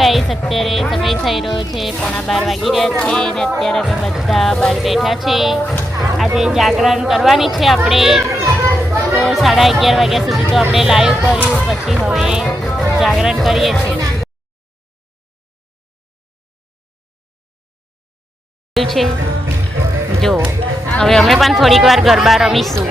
Guys અત્યારે સમય થઈ રહ્યો છે 11:15 વાગી રહ્યા છે અને અત્યારે અમે બધા બહાર બેઠા છે। આજે જાગરણ કરવાની છે આપણે, તો 11:30 વાગ્યા સુધી તો આપણે લાઈવ કર્યું, પછી હવે જાગરણ કરીએ છીએ છે। જો હવે અમે પણ થોડીક વાર ગરબા રમીશું।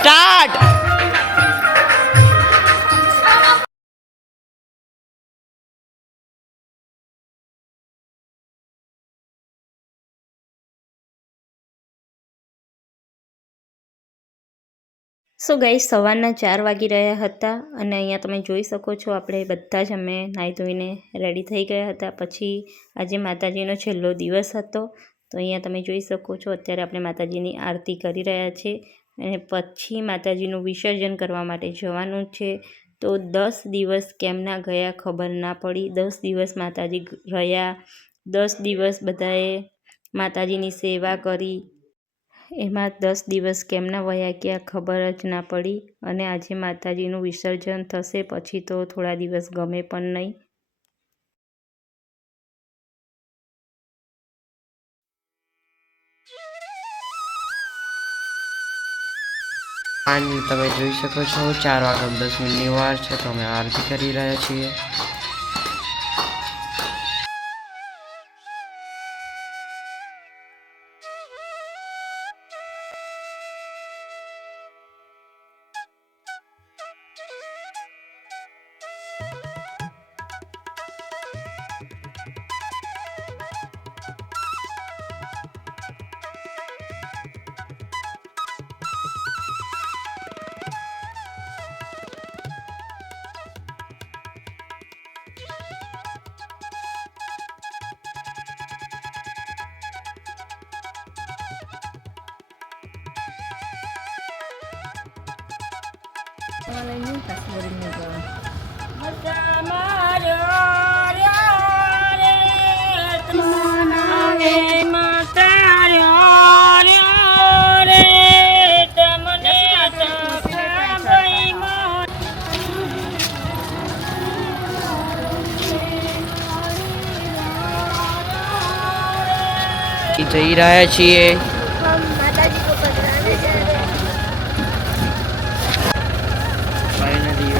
સ્ટાર્ટ। સો ગાઈસ સવારના 4 વાગી રહ્યા હતા અને અહીંયા તમે જોઈ શકો છો આપણે બધા જ અમે નાહી ધોઈને રેડી થઈ ગયા હતા। પછી આજે માતાજીનો છેલ્લો દિવસ હતો, તો અહીંયા તમે જોઈ શકો છો અત્યારે આપણે માતાજીની આરતી કરી રહ્યા છીએ અને પછી માતાજીનું વિસર્જન કરવા માટે જવાનું છે। તો 10 દિવસ કેમના ગયા ખબર ના પડી, 10 દિવસ માતાજી રહ્યા, 10 દિવસ બધાએ માતાજીની સેવા કરી, એમાં 10 દિવસ કેમના વયા ગયા ખબર જ ના પડી અને આજે માતાજીનું વિસર્જન થશે પછી તો થોડા દિવસ ગમે પણ નહીં। તમે જોઈ શકો છો 4:10 વાર છે, તો અમે આરતી કરી રહ્યા છીએ। જઈ રહ્યા છીએ. ફાઇનલી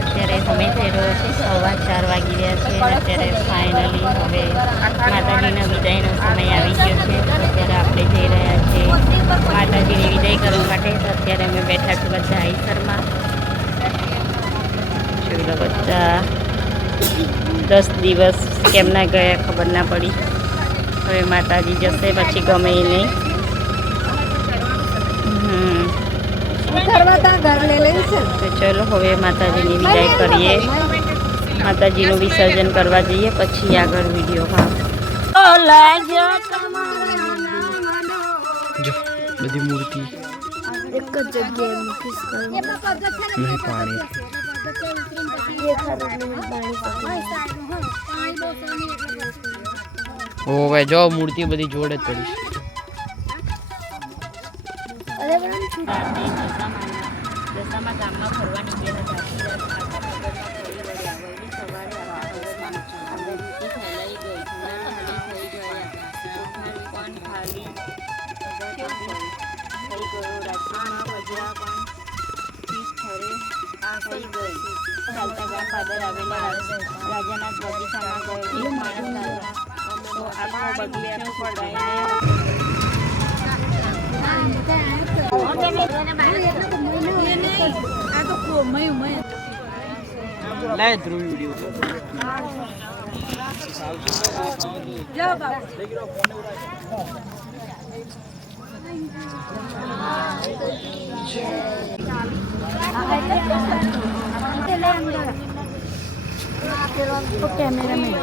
અત્યારે સમય થઈ રહ્યો છે 4:15 વાગી રહ્યા છે. અત્યારે ફાઇનલી હવે માતાજીના વિદાયનો સમય આવી ગયો છે. અત્યારે આપણે જઈ રહ્યા છીએ માતાજીની વિદાય કરવા માટે. તો અત્યારે અમે બેઠા છીએ બધા આઈસરમાં. ચલો બધા 10 દિવસ કેમના ગયા ખબર ના પડી. હવે માતાજી જશે પછી ગમે એ નહીં. તો ચલો હવે માતાજીની વિદાય કરીએ. માતાજીનું વિસર્જન કરવા જઈએ પછી આગળ વિડીયોમાં. જો બધી મૂર્તિ એક જ જગ્યાએ મૂકીશ નહીં પાણી. ઓ ભાઈ જો મૂર્તિ બધી જોડે જ પડી. દશામાં ગામમાં ફરવા નીકળેલા રાજાના બગીચામાં ગયેલી માણસ તો આખો બગીચો લાય ધ્રુવ વિડિયો कैमरा में